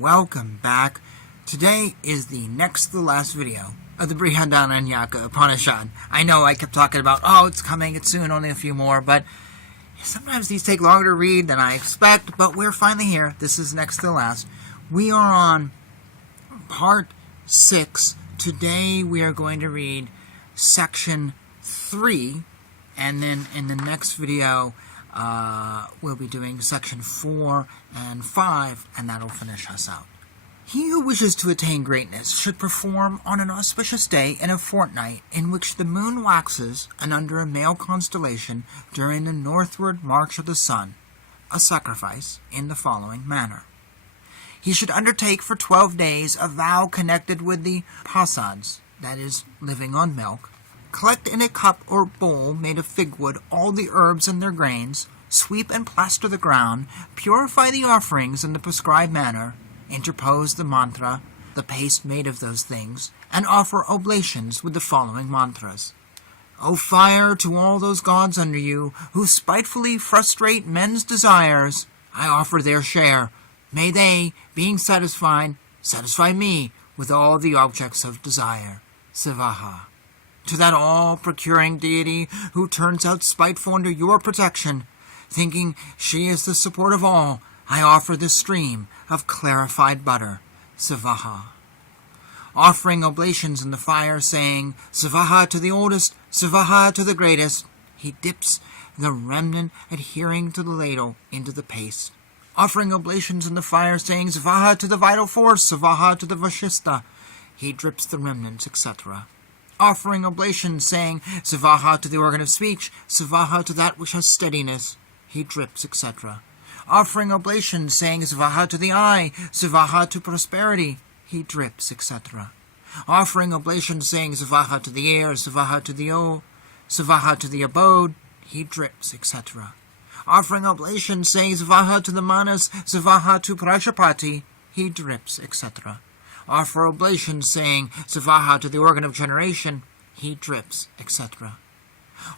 welcome back. Today is the next to the last video of the Brihadaranyaka Upanishad. I know I kept talking about, it's coming, it's soon, only a few more, but sometimes these take longer to read than I expect, but we're finally here. This is next to the last. We are on part 6. Today we are going to read section 3, and then in the next video we'll be doing section 4 and 5, and that'll finish us out. He who wishes to attain greatness should perform on an auspicious day in a fortnight in which the moon waxes and under a male constellation during the northward march of the sun, a sacrifice in the following manner. He should undertake for 12 days a vow connected with the pasads, that is, living on milk, collect in a cup or bowl made of fig wood all the herbs and their grains, sweep and plaster the ground, purify the offerings in the prescribed manner, interpose the mantra, the paste made of those things, and offer oblations with the following mantras. O fire, to all those gods under you, who spitefully frustrate men's desires, I offer their share. May they, being satisfied, satisfy me with all the objects of desire. Savaha. To that all-procuring deity who turns out spiteful under your protection, thinking she is the support of all, I offer this stream of clarified butter. Savaha. Offering oblations in the fire, saying, Savaha to the oldest, Savaha to the greatest, he dips the remnant adhering to the ladle into the paste. Offering oblations in the fire, saying, Savaha to the vital force, Savaha to the Vashista, he drips the remnants, etc. Offering oblations, saying, Savaha to the organ of speech, Savaha to that which has steadiness, he drips, etc. Offering oblations, saying, Savaha to the eye, Savaha to prosperity, he drips, etc. Offering oblations, saying, Savaha to the air, Savaha to the O, Savaha to the abode, he drips, etc. Offering oblations, saying, Savaha to the manas, Savaha to Prajapati, he drips, etc. Offer oblations, saying, Savaha to the organ of generation, he drips, etc.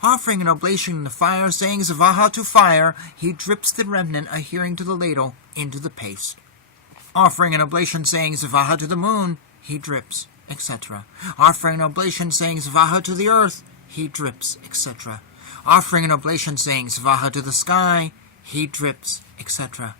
Offering an oblation in the fire, saying, Savaha to fire, he drips the remnant adhering to the ladle into the paste. Offering an oblation, saying, Savaha to the moon, he drips, etc. Offering an oblation, saying, Savaha to the earth, he drips, etc. Offering an oblation, saying, Savaha to the sky, he drips, etc.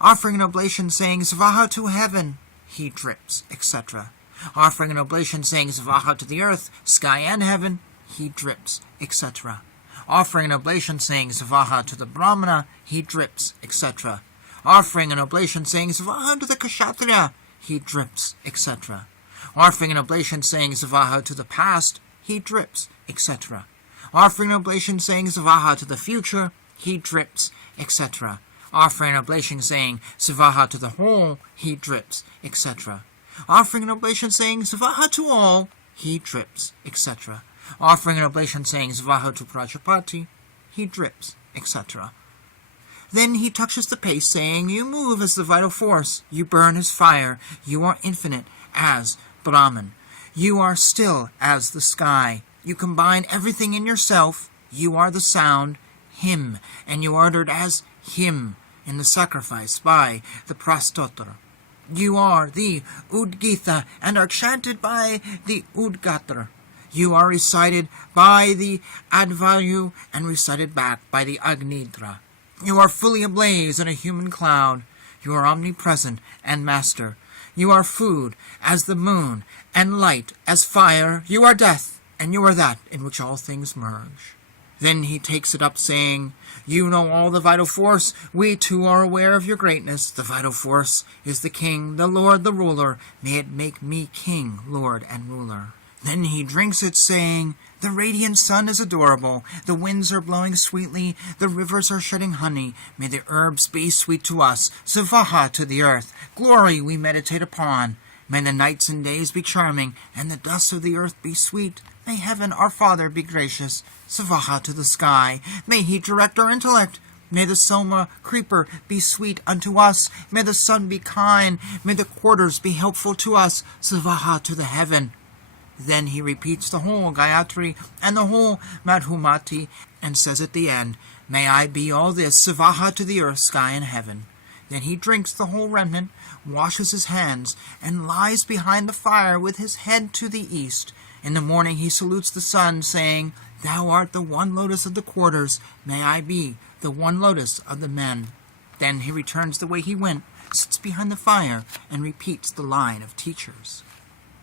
Offering an oblation, saying, Savaha to heaven, he drips, etc. Offering an oblation, saying, Savaha to the earth, sky and heaven, he drips, etc. Offering an oblation, saying, Savaha to the Brahmana, he drips, etc. Offering an oblation, saying, Savaha to the Kshatriya, he drips, etc. Offering an oblation, saying, Savaha to the past, he drips, etc. Offering an oblation, saying, Savaha to the future, he drips, etc. Offering an oblation, saying, Savaha to the whole, he drips, etc. Offering an oblation, saying, Savaha to all, he drips, etc. Offering an oblation, saying, Savaha to Prajapati, he drips, etc. Then he touches the paste, saying, You move as the vital force, you burn as fire, you are infinite as Brahman, you are still as the sky, you combine everything in yourself, you are the sound, him, and you are uttered as him in the sacrifice by the Prastotra. You are the Udgita and are chanted by the Udgatra. You are recited by the Advayu and recited back by the Agnidra. You are fully ablaze in a human cloud. You are omnipresent and master. You are food as the moon and light as fire. You are death, and you are that in which all things merge. Then he takes it up, saying, You know all the vital force. We too are aware of your greatness. The vital force is the king, the lord, the ruler. May it make me king, lord, and ruler. Then he drinks it, saying, The radiant sun is adorable. The winds are blowing sweetly. The rivers are shedding honey. May the herbs be sweet to us. Savaha to the earth. Glory we meditate upon. May the nights and days be charming, and the dust of the earth be sweet. May heaven, our Father, be gracious. Savaha to the sky. May he direct our intellect. May the soma creeper be sweet unto us. May the sun be kind. May the quarters be helpful to us. Savaha to the heaven. Then he repeats the whole Gayatri and the whole Madhumati and says at the end, May I be all this, Savaha to the earth, sky, and heaven. Then he drinks the whole remnant, washes his hands, and lies behind the fire with his head to the east. In the morning he salutes the sun, saying, Thou art the one lotus of the quarters, may I be the one lotus of the men. Then he returns the way he went, sits behind the fire, and repeats the line of teachers.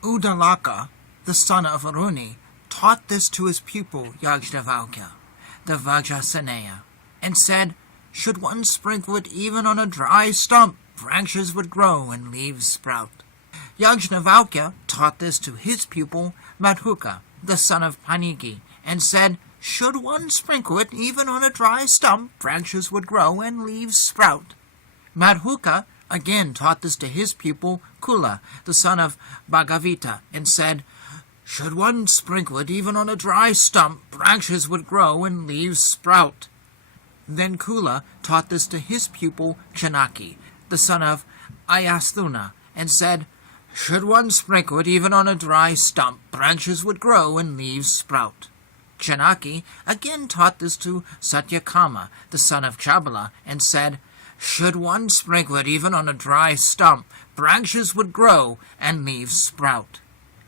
Udalaka, the son of Aruni, taught this to his pupil Yajnavalkya, the Vajrasaneya, and said, Should one sprinkle it even on a dry stump, branches would grow and leaves sprout. Yajnavalkya taught this to his pupil Madhuka, the son of Paniki, and said, Should one sprinkle it even on a dry stump, branches would grow and leaves sprout. Madhuka again taught this to his pupil Kula, the son of Bhagavita, and said, Should one sprinkle it even on a dry stump, branches would grow and leaves sprout. Then Kula taught this to his pupil Chanaki, the son of Ayasthuna, and said, Should one sprinkle it even on a dry stump, branches would grow and leaves sprout. Chanaki again taught this to Satyakama, the son of Chabala, and said, Should one sprinkle it even on a dry stump, branches would grow and leaves sprout.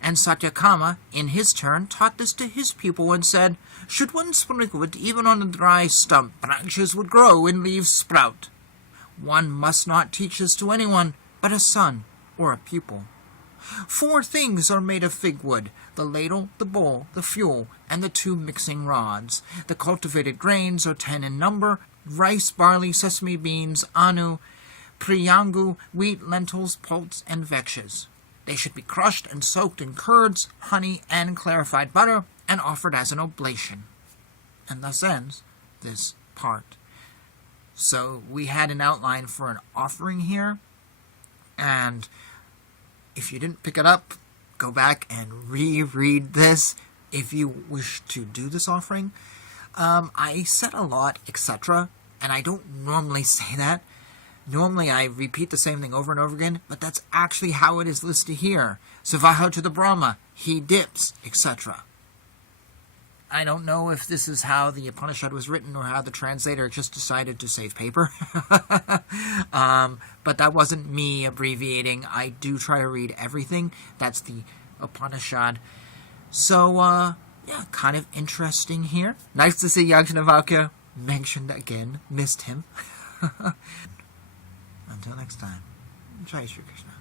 And Satyakama, in his turn, taught this to his pupil and said, Should one sprinkle it even on a dry stump, branches would grow and leaves sprout. One must not teach this to anyone but a son or a pupil. 4 things are made of fig wood, the ladle, the bowl, the fuel, and the 2 mixing rods. The cultivated grains are 10 in number, rice, barley, sesame beans, anu, priyangu, wheat, lentils, pulse, and vetches. They should be crushed and soaked in curds, honey, and clarified butter, and offered as an oblation. And thus ends this part. So we had an outline for an offering here, and if you didn't pick it up, go back and reread this if you wish to do this offering. I said a lot, etc., and I don't normally say that. Normally I repeat the same thing over and over again, but that's actually how it is listed here. Savaha to the Brahma, he dips, etc. I don't know if this is how the Upanishad was written or how the translator just decided to save paper. But that wasn't me abbreviating. I do try to read everything. That's the Upanishad. So, yeah, kind of interesting here. Nice to see Yajnavalkya mentioned again. Missed him. Until next time. Jai Shri Krishna.